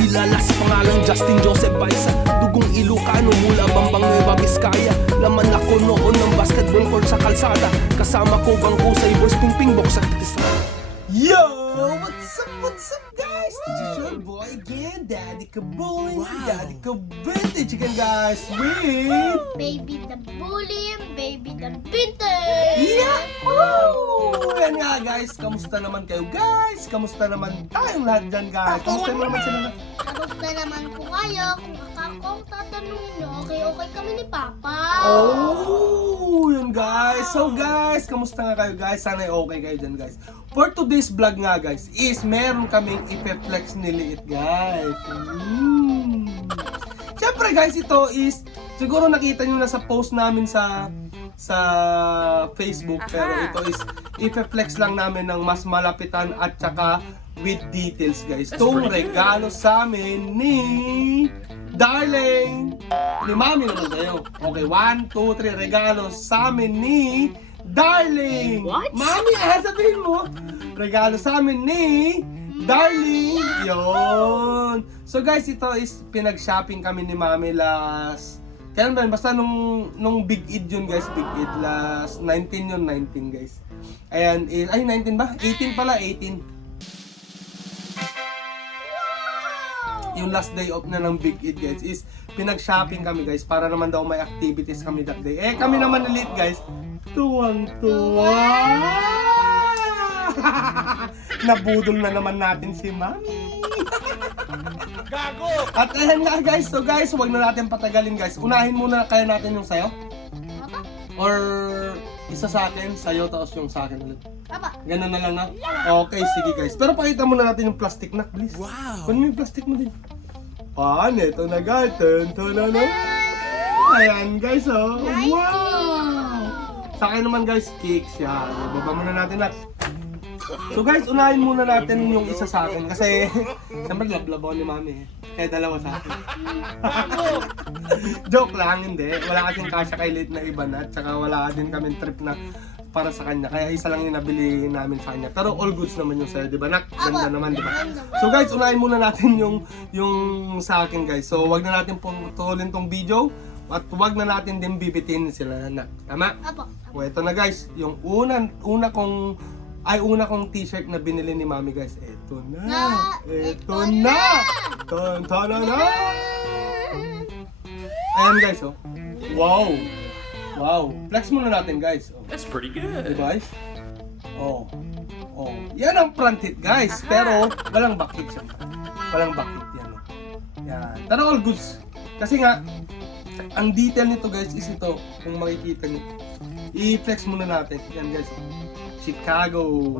Kilala sa pangalang Justin Joseph Baisa, dugong Ilocano mula Bambang Nueva Vizcaya. Laman ako noon ng basketball court sa kalsada, kasama ko bangko sa Boys Ping Box sa Katisrada. Yo! What's up guys? This is your boy again, Daddy Kabulin, Daddy Kabintage again guys, with Baby the Bully, Baby the Vintage! yeah! Woo! Yan nga guys, kamusta naman kayo guys? Kamusta naman tayong lahat dyan guys? Kamusta naman sila na? Kamusta naman po kayo? Kung tatanungin nyo, okay kami ni Papa. Oh, yun guys. So guys, kamusta nga kayo guys? Sana okay kayo dyan guys. For today's vlog nga guys, is meron kaming i-flex ni Liit guys. Siyempre guys, ito is, siguro nakita nyo na sa post namin sa Facebook, pero ito is i-flex lang namin ng mas malapitan at saka with details guys. Itong regalo sa amin ni Darling, ni Mami naman tayo. Okay, 1, 2, 3, regalo sa amin ni Darling. What? Mami, sabihin mo. Regalo sa amin ni Darling. Yon. So guys, ito is pinag-shopping kami ni Mami last, kailan ba yun? Basta nung Big Eid yun guys, Big Eid last 19 yun, 19 guys. Ayan, ay 19 ba? 18 pala, 18. Yung last day off na ng Big Eid guys is pinag-shopping kami guys para naman daw may activities kami that day. Eh kami naman ulit guys, tuwang-tuwa. Nabudol na naman natin si Mami. Gago! At ayan nga guys, so guys, huwag na natin patagalin guys. Unahin muna kaya natin yung sayo? Papa? Or isa sa akin, sayo tapos yung sa akin ulit. Papa? Ganun na lang na? Okay, sige guys. Pero pakita muna natin yung plastic na, please. Wow! Kunin mo yung plastic mo din. Ito na guys. Tun-tun-tun-tun. Ayan guys, oh. Wow! Sa akin naman guys, cakes yan. Baba muna natin lahat. So guys, unahin muna natin yung isa sa akin kasi siyempre lablabaw ni Mami eh. Kaya dalawa sa akin. Joke lang, hindi. Wala kasing kasya kay Late na iba na. Tsaka wala din kami trip na para sa kanya. Kaya isa lang yung nabili namin sa kanya. Pero all goods naman yung sa'yo, di ba? Ganda naman, di ba? So guys, unahin muna natin yung sa akin guys. So wag na natin putulin tong video. At wag na natin din bibitin sila na. Tama? Apo. O ito na guys, yung una kong t-shirt na binili ni Mami guys. Ito na. Ito na. Tan-tan-na. Ayan guys, oh. Wow. Wow. Flex muna natin guys. Oh. That's pretty good. Diba guys? Oh. Oh. Yan ang front hit guys. Pero walang backlit siya. Walang backlit yan. Oh. Yan. Pero all goods. Kasi nga, ang detail nito guys is ito. Kung makikita niyo. I-flex muna natin. Yan guys. Oh. Chicago.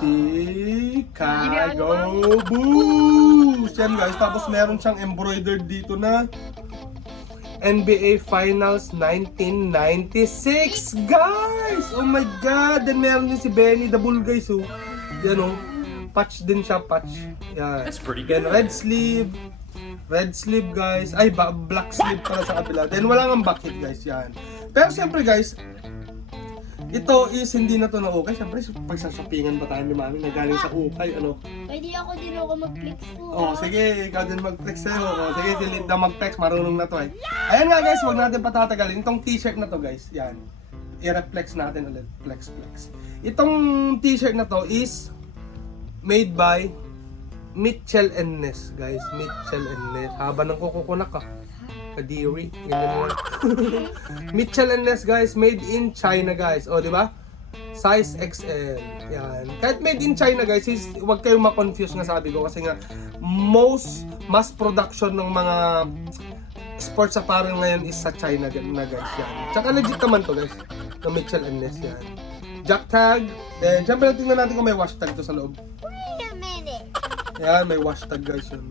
Chicago Bulls. Yan guys. Tapos meron siyang embroidered dito na NBA Finals 1996 guys. Oh my god. Then meron din si Benny the Bull guys. Oh. Yan oh. Patch din siya. Patch. Yan. That's pretty Then good. red sleeve. Red sleeve guys. Ay black sleeve para sa kabila. Then wala nga bucket guys. Yan. Pero siyempre guys, ito is hindi na to na ukay. Siyempre, pagsashoppingan pa tayo ni Mami na galing sa ukay. Ano? Pwede ako mag-flex po. Oh, sige, ikaw din mag-flex sa'yo. Oh, sige, si Linda mag-flex. Marunong na to eh. Ayan nga guys, huwag natin patatagalin. Itong t-shirt na to guys, yan. I-reflex natin ulit. Flex. Itong t-shirt na to is made by Mitchell & Ness guys. Mitchell & Ness. Haba ng kukukunak ka. Kadiri, ganyan lang. Mitchell & Ness guys, made in China guys. O, di ba? Size XL. Yan. Kahit made in China guys, huwag kayong ma-confuse nga sabi ko kasi nga most mass production ng mga sports apparel ngayon is sa China na guys. Yan. Tsaka legit naman to guys. Na Mitchell & Ness yan. Jack tag. Then, syempre tingnan natin kung may wash tag to sa loob. Wait a minute. Yan, may wash tag guys yun.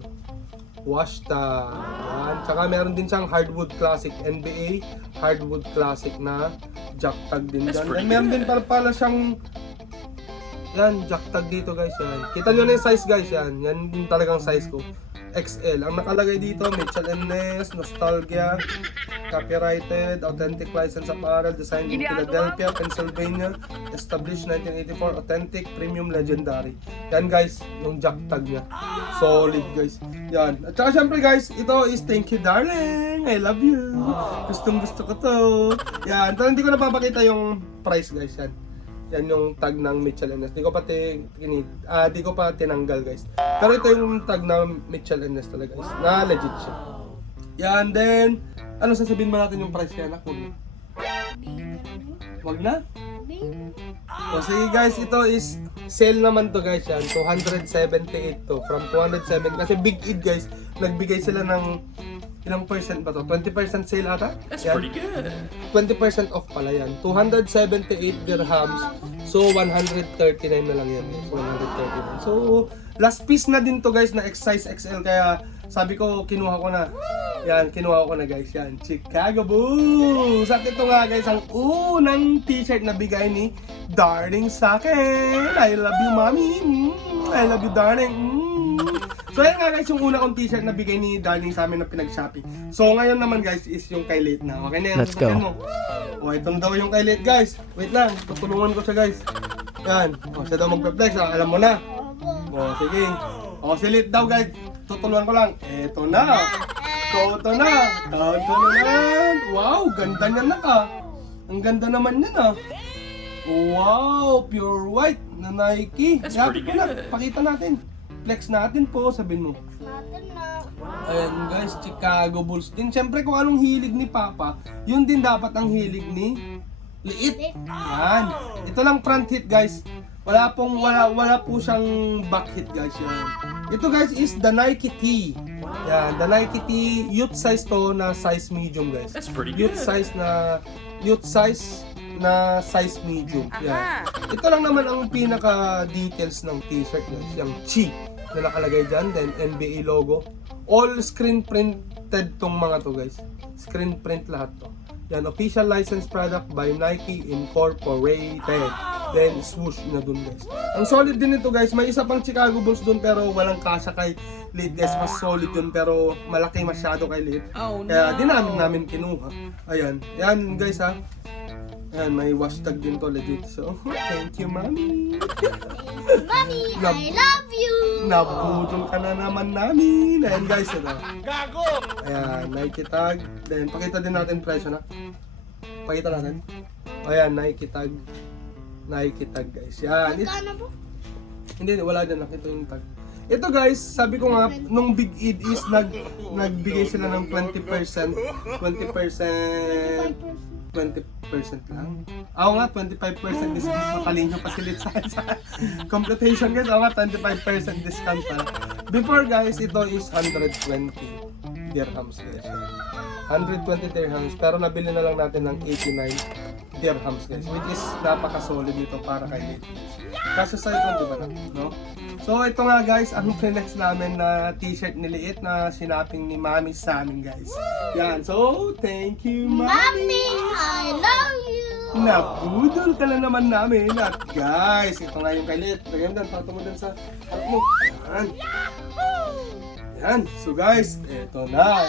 Wash tag. Yan. Tsaka meron din siyang hardwood classic NBA hardwood classic na jack tag din dyan. And meron din pala siyang yan, jack tag dito guys yan. Kita nyo na yung size guys yan. Yan yung talagang size ko. XL. Ang nakalagay dito, Mitchell & Ness, Nostalgia, copyrighted, authentic license apparel, designed in Philadelphia, Pennsylvania, established 1984, authentic, premium, legendary. Yan guys, yung jack tag niya. Solid guys. Yan. At saka syempre guys, ito is thank you darling, I love you. Gustong gusto ko to. Yan. Pero hindi ko napapakita yung price guys. Yan. Yan yung tag ng Mitchell & Ness. Di ko pa tinanggal guys. Pero ito yung tag ng Mitchell & Ness talaga guys. Na legit siya. Yan, then ano sasabihin mo natin yung price kaya anak? Wag na? O sige guys, ito is sale naman to guys yan. 278 to. From 207. Kasi Big Id guys, nagbigay sila ng ilang percent ba to? 20% sale ata? That's Yan. pretty good. 20% off pala yan. 278 dirhams. So, 139 na lang yan. So, 139. So, last piece na din to guys na size XL. Kaya, sabi ko, kinuha ko na. Yan, kinuha ko na guys. Yan, Chicago Bulls. At ito nga guys, ang unang t-shirt na bigay ni Darling sa akin. I love you, mommy. I love you, darling. So yan nga guys, yung una kong t-shirt na bigay ni Darling sa amin na pinag-shopping. So ngayon naman guys is yung kay Late na. Okay na yan. Let's go. Mo. O itong daw yung kay Late guys. Wait lang, tutulungan ko siya guys. Yan. O siya daw magpe-flex. Alam mo na. O sige. O si Late daw guys. Tutulungan ko lang. Eto na. Ito na. Ito na. Wow, ganda niya na ka. Ang ganda naman yan ah. Wow, pure white na Nike. That's Yapit pretty ko na. good. Pakita natin. Flex natin po, sabihin mo. Natin na. Ayan guys, Chicago Bulls din. Siyempre kung anong hilig ni Papa, yun din dapat ang hilig ni Liit. Yan. Ito lang front hit guys. Wala po siyang back hit guys. Yan. Ito guys is the Nike T. Yan, the Nike T, youth size to na size medium guys. That's pretty good. Youth size na size medium. Yan. Ito lang naman ang pinaka details ng t-shirt guys. Yung Chi na nakalagay dyan, then NBA logo. All screen printed tong mga to guys. Screen print lahat to. Yan, official licensed product by Nike Incorporated. Then swoosh na dun guys. Ang solid din ito guys. May isa pang Chicago Bulls dun pero walang kasya kay Late guys. Mas solid dun pero malaki masyado kay Late. Kaya di namin kinuha. Ayan. Yan guys ha. Ayan, may hashtag din to legit. So, thank you mommy. Mommy, I love you. Nabudol ka na naman namin. Ayan guys, ito. Ayan, Nike tag. Then, pakita din natin presyo na. Pakita natin. Ayan, Nike tag. Nike tag guys. Yan. Magkano po? Hindi, wala dyan. Nakita yung tag. Ito guys, sabi ko nga, nung Big Id is nagbigay sila ng 20% lang. Ako nga, 25% discount. Matalino pa sila sa computation guys. Ako nga, 25% discount pa. Before guys, ito is 120 dirhams guys. 120 dirhams. Pero nabili na lang natin ng 89 dirhams guys. Which is napaka-solid nito para kay Late. Kasi sa ito, di ba na? No? So ito nga guys, ang flex namin na t-shirt ni Liit na sinaping ni Mami sa amin guys. Yan. So, thank you Mami. Mommy, I love you. Nabudol ka na naman namin. At guys, ito nga yung kay Liit. Lagyan mo doon, pato mo doon sa harap mo. Yan. Yan. So guys, ito na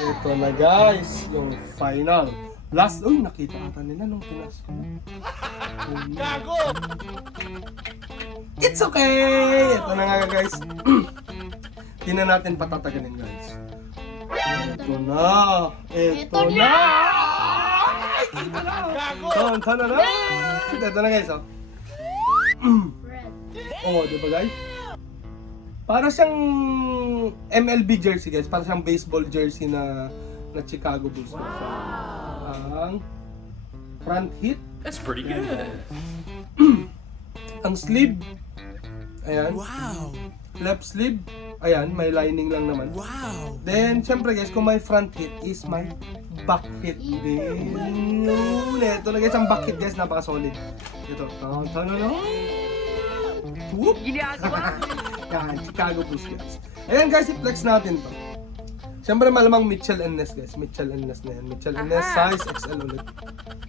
guys. Yung final. Last, uy, nakita ata nila nung pinas ko. Gago! It's okay! Ito na nga guys. Hindi na natin patatagalin guys. Ito na! Ito na! Ito na! Ito na! Ito na guys, oh. Red. Oh, di ba guys? Para siyang MLB jersey guys. Para siyang baseball jersey na Chicago Bulls. Ang front hit. That's pretty good. Ang sleeve. Ayan. Wow. Left sleeve. Ayan, may lining lang naman. Wow. Then, syempre guys, kung may front hit is may back hit din. Ito na guys, ang back hit guys, napaka-solid. Ito. Whoop! Yan, Chicago Bulls guys. Ayan guys, i-flex natin to. Siyempre malamang Mitchell & Ness guys. Mitchell & Ness na yan. Mitchell & Ness size XL ulit.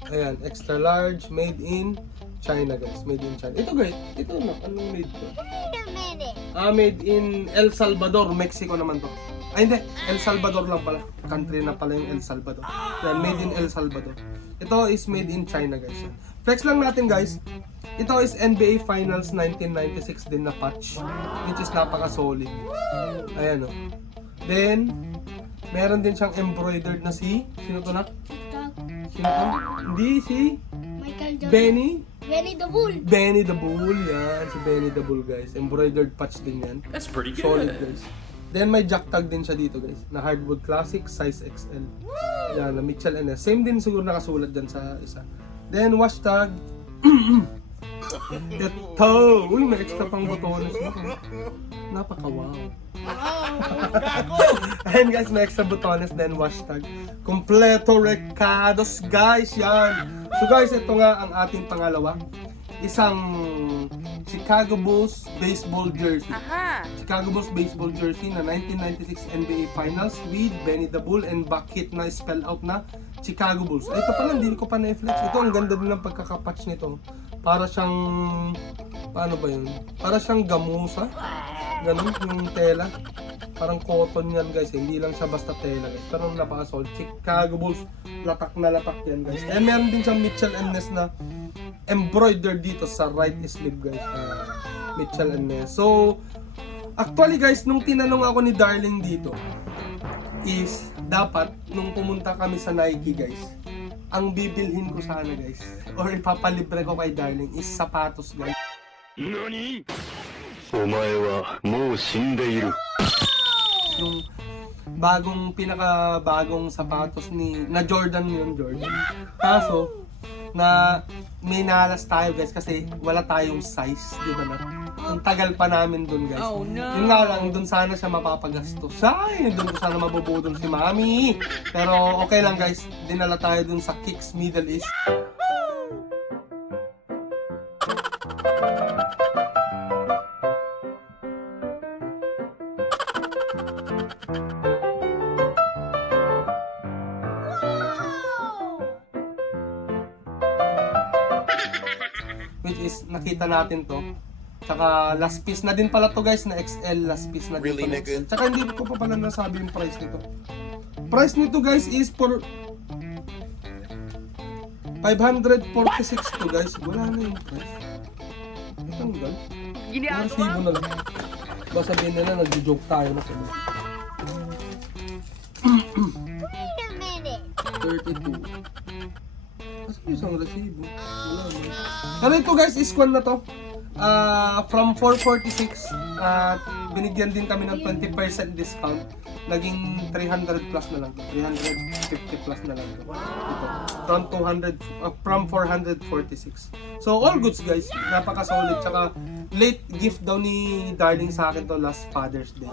Ayan, extra large, made in China guys. Made in China. Ito guys, ito na. Anong made to? Wait a minute. Made in El Salvador, Mexico naman to. Ay hindi, El Salvador lang pala. Country na pala yung El Salvador. Yan, made in El Salvador. Ito is made in China guys. Flex lang natin guys. Ito is NBA Finals 1996 din na patch. Which is napaka-solid. Ayan o. Then, meron din siyang embroidered na sino to na? Sino to? Hindi, si Michael Jordan. Benny the Bull. Benny the Bull, yan. Si Benny the Bull guys. Embroidered patch din yan. That's pretty good. Solid guys. Then may jack tag din siya dito guys. Na hardwood classic, size XL. Yan, na Mitchell & Ness. Same din siguro nakasulat dyan sa isa. Then wash tag. Ito! Uy, may extra pang botones na. Napaka-wow. Ayan guys, may extra botones, then wash tag. Kompleto recados guys, yan. So guys, ito nga ang ating pangalawa. Isang Chicago Bulls baseball jersey. Chicago Bulls baseball jersey na 1996 NBA Finals with Benny the Bull and bakit na spell out na Chicago Bulls. Ay, ito pala, hindi ko pa na-flex. Ito, ang ganda din ng pagkakapatch nito. Para siyang, paano ba yun? Para siyang gamusa. Ganun, yung tela. Parang cotton yan guys, hindi lang siya basta tela guys. Pero napaka-solid. Chicago Bulls, latak na latak yan guys. And meron din siyang Mitchell & Ness na embroidered dito sa right sleeve guys. Mitchell & Ness. So, actually guys, nung tinanong ako ni Darling dito, is dapat nung pumunta kami sa Nike guys, ang bibilhin ko sana guys, or ipapalibre ko kay Darling is sapatos guys. NANI? お前はもう死んでいる。 Yung pinakabagong sapatos na Jordan yun, Jordan. Kaso, na minalas tayo guys kasi wala tayong size, di ba na? Ang tagal pa namin dun guys. Oh, no. Yun nga lang, dun sana siya mapapagastos. Ay, dun ko sana mabubudol si Mami. Pero okay lang guys, dinala tayo dun sa Kicks Middle East. Which is, nakita natin to. Tsaka last piece na din pala to guys, na XL, last piece na din Really, pala. nigga? Tsaka hindi ko pa pala nasabi yung price nito. Price nito guys is for 546 to guys. Wala na yung price. Natanggal. Narasibo na lang. Baka sabihin nila, nag-joke tayo na sila. Wait a minute. 32. Kasi isang resibo. Wala na. Pero ito guys, is kwan na to. From 446, binigyan din kami ng 20% discount. Naging 300 plus na lang. 350 plus na lang. Ito. From 446. So all goods guys. Napaka solid. Tsaka late gift daw ni Darling sa akin to last Father's Day.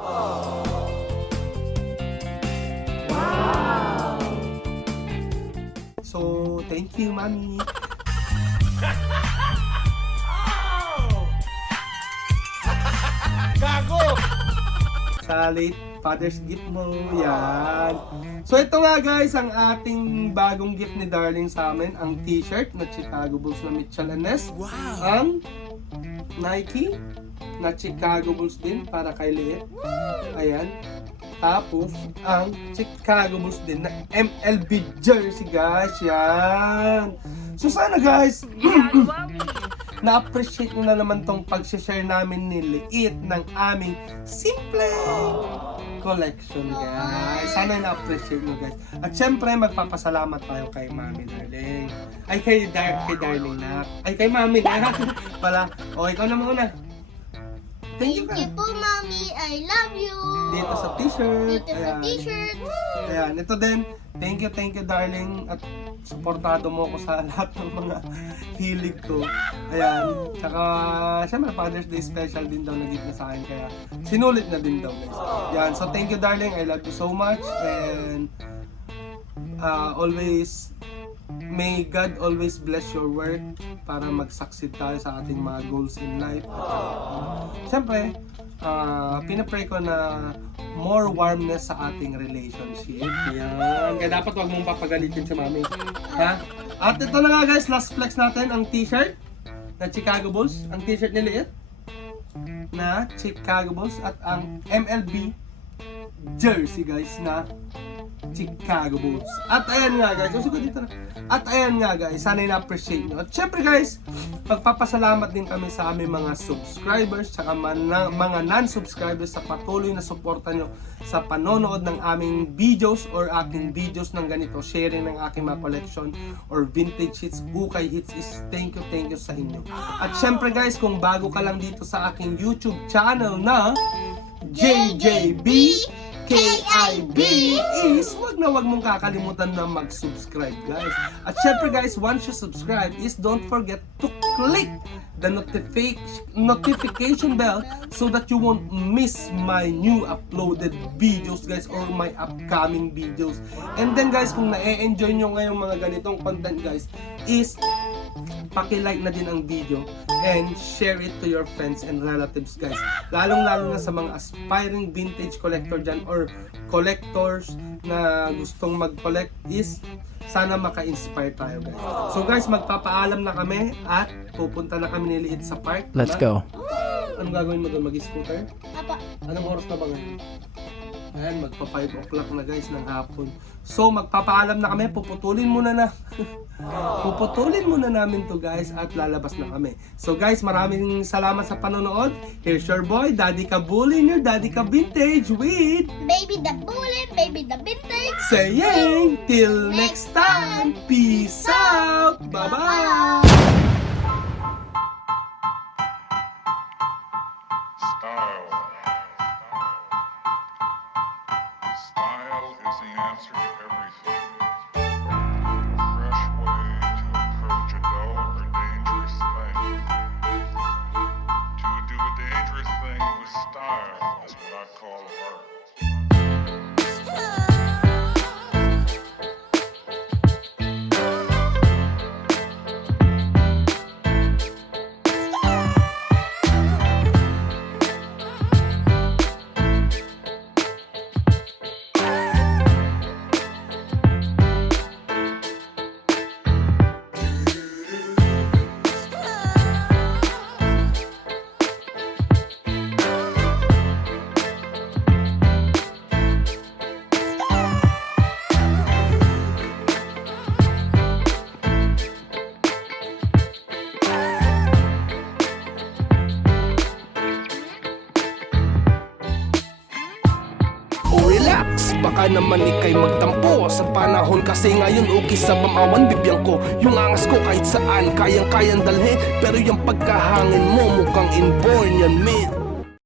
So, thank you, Mami. Gago! Sa late Father's gift mo, yan. So, ito nga guys, ang ating bagong gift ni Darling sa amin, ang t-shirt na Chicago Bulls na Mitchell & Ness. Wow! Ang Nike na Chicago Bulls din para kay Liet. Ayan. Tapos, ang Chicago Bulls din na MLB jersey guys. Yan. So, sana guys, na-appreciate nyo na naman tong pag-share namin ni Liit ng aming simple collection guys. Sana na-appreciate nyo guys. At syempre, magpapasalamat tayo kay Mami Darling. Ay, kay Darling na. Ay, kay Mami na. Pala. O, ikaw na muna. Thank you ka. Thank you po, Mami. I love you. Dito sa t-shirt. Dito sa t-shirt. Ayan, ito din. Thank you, Darling. At suportado mo ako sa lahat ng mga hilig ko. Ayan. Tsaka, syempre, Father's Day special din daw na gift na sa akin. Kaya, sinulit na din daw, guys. Ayan. So, thank you, Darling. I love you so much. And, always, may God always bless your work para mag-succeed tayo sa ating mga goals in life. At, syempre, pinapray ko na more warmness sa ating relationship. Yan. Kaya dapat wag mong papagalitin si Mami. Ha? At ito na nga guys, last flex natin, ang t-shirt na Chicago Bulls. Ang t-shirt ni Liit. na Chicago Bulls at ang MLB jersey guys na Chicago Bulls. At ayan nga guys, uso ko dito na. At ayan nga guys, sana na-appreciate nyo. At syempre guys, magpapasalamat din kami sa aming mga subscribers tsaka mga non-subscribers sa patuloy na suporta nyo sa panonood ng aming videos or aking videos ng ganito, sharing ng aking mga collection or vintage hits, ukay hits is thank you sa inyo. At syempre guys, kung bago ka lang dito sa aking YouTube channel na JJB KIB is wag mong kakalimutan na mag-subscribe guys. At syempre guys, once you subscribe is don't forget to click the notification bell so that you won't miss my new uploaded videos guys or my upcoming videos. And then guys, kung na-enjoy nyo ngayong mga ganitong content guys is paki-like na din ang video and share it to your friends and relatives guys. Lalong-lalo na sa mga aspiring vintage collector dyan or collectors na gustong mag-collect is sana maka-inspire tayo guys. So guys, magpapaalam na kami at pupunta na kami niliit sa park. Let's go. Anong gagawin mo doon? Mag-scooter? Apa. Anong oras na ba ngayon? Ayan, magpa 5 o'clock na guys ng hapon. So, magpapaalam na kami, puputulin muna namin to guys at lalabas na kami. So guys, maraming salamat sa panonood. Here's your boy, Daddy Kabulin, your Daddy Ka Vintage with Baby the bullet, baby the vintage. saying, till next time, peace out, bye-bye! Style. Style is the answer to everything. A fresh way to approach a dull or dangerous thing. To do a dangerous thing with style is what I call art. O relax, baka naman ikay magtampo sa panahon kasi ngayon okay sa bamawan bibiyang ko. Yung angas ko kahit saan, kayang-kayang dalhin, pero yung pagkahangin mo mukhang inborn yan, man.